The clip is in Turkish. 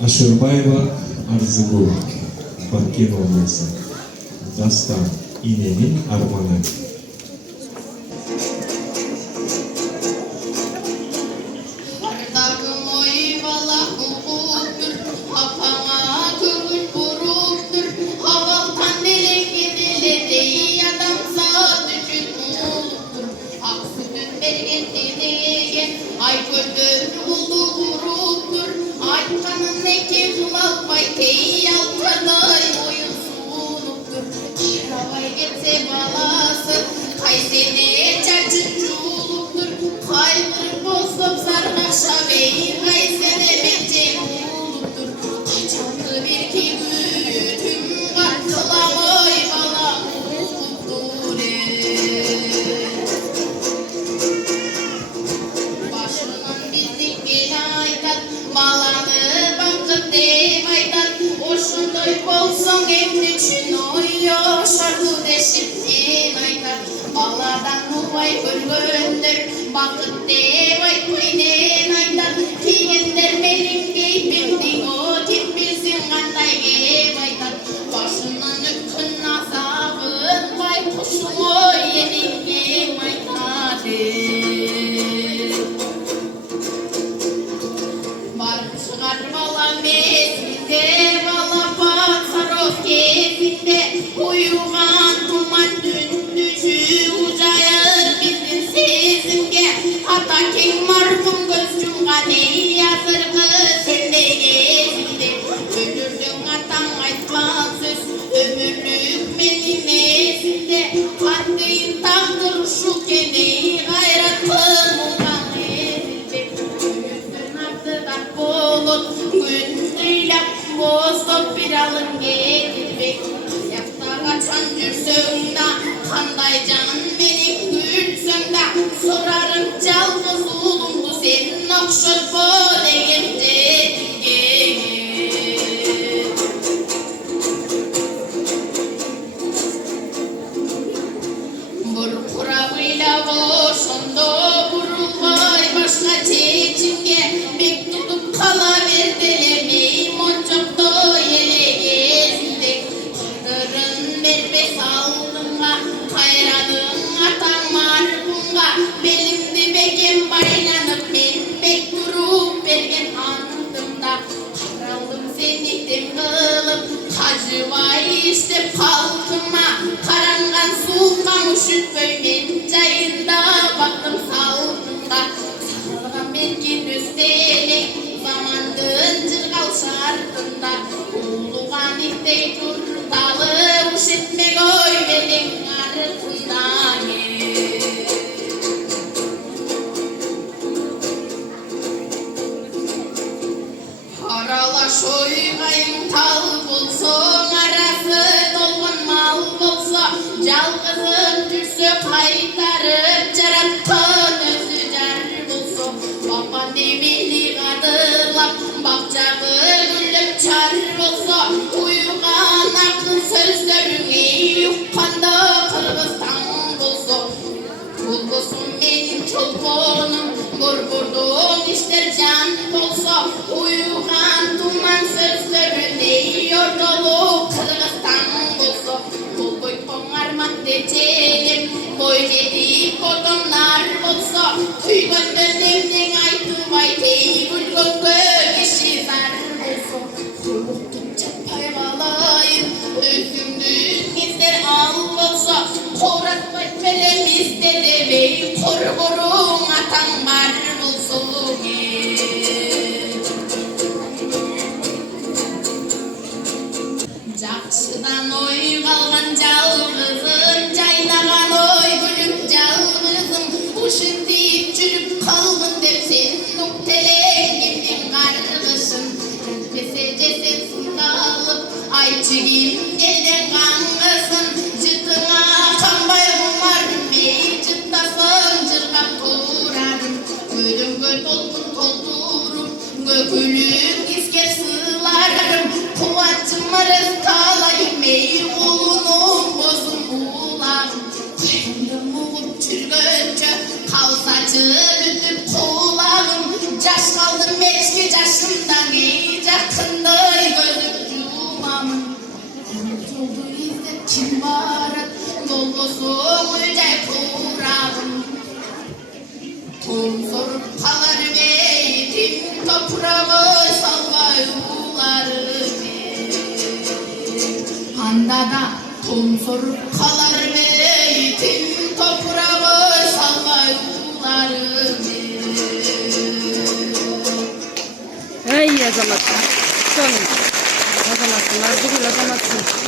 Ашурбаева Арзыгул, Баткен облысы. Дастан иненин арманы. Bakıp devay kuynen aydan Kigenler benim keyfimdi o Tepbilsin kanday gevaydan Başından öpkün azabın Vay kuşum o yeninle maytadı Barım çıkar bala mesinde Bala bak sarıf kezinde Uyugan duman dündüzü Ucayır bildin sezinge Hatta keng marhum göz yumgan ey yazırgı sende gezinde Ölürdün atan aytman söz ömürlük benim ezinde Haddeyim tağdır şu kene gayratın ulan ezinde Göğüsün artıdan bulut gündüylap bozup bir alın getirbek Ayakta kaçan cürsün da kanday can menik gülsün da Sorarım çalgız ulumdu senin okşur bu degende Bur kurabıyla boşundu burulmay başka çeçinge Bek tutup kalaverdiler meymun çoktu yele gezinde Kıdırın berbes aldınga kayradın atan marhumga Belimdi bekim baylanıp ben bek durup bergen andımda Karaldım sendiktim kılıp hacı vay istep kalkıma Karangan suğan üşütpöy men cayında baktım saldımda Sarılgan berkin üstelik zamandın cırgal şartında Ulugan ihtey turtalı uşetmek oy benim arasında Aralaş oygayın tal bulsun arası dolgun mal bulsa Calgızın düşse kaytarıp carattın özü car bulsa Baban demeli kadılap bakcağı güllüp çar bulsa Uyugan akın sözlerine yukkanda Kırgızstan bulsa Bulgusun benim çolponum Burburdum ister can bulsa Uyugan duman sözlerine yordolu Kırgızstan bulsa Bu boy ponarman deçelim Boy jedip odunlar bulsa Tüygün dönemden aytı vaytey Gülgün kişi zar bulsa Kuluktum çapay balayım Özümdün izler al bulsa Korat baytmelem istede bey Korgurun atan var bulsun Жақшыдан ой қалған жалғызым Жайнаған ой гүлім жалғызым Ушынтиіп жүріп қалдым деп сен өктелегеннен қарғышым Жетпесе жесен сындалып айтшы ким елден қаңғысын Жытыңа қанбай құмарым ей жыттасың жырғап турадым Өлімге толқын толтырып көкілік ескер сыларым Kuvacım arız kalayım ey kulunum bozun kulağım Kıyımdım uğup çürgünce kalsacı ütüp kulağım Caş kaldım meçki caşımdan ey yakın olsun yüce kurağım. Tom sorup kalır beytim toprağı sallayularım. Anda da tom sorup kalır beytim toprağı sallayularım. Ey yazamazsın. Son. Yazamazsın. Artık yazamazsın.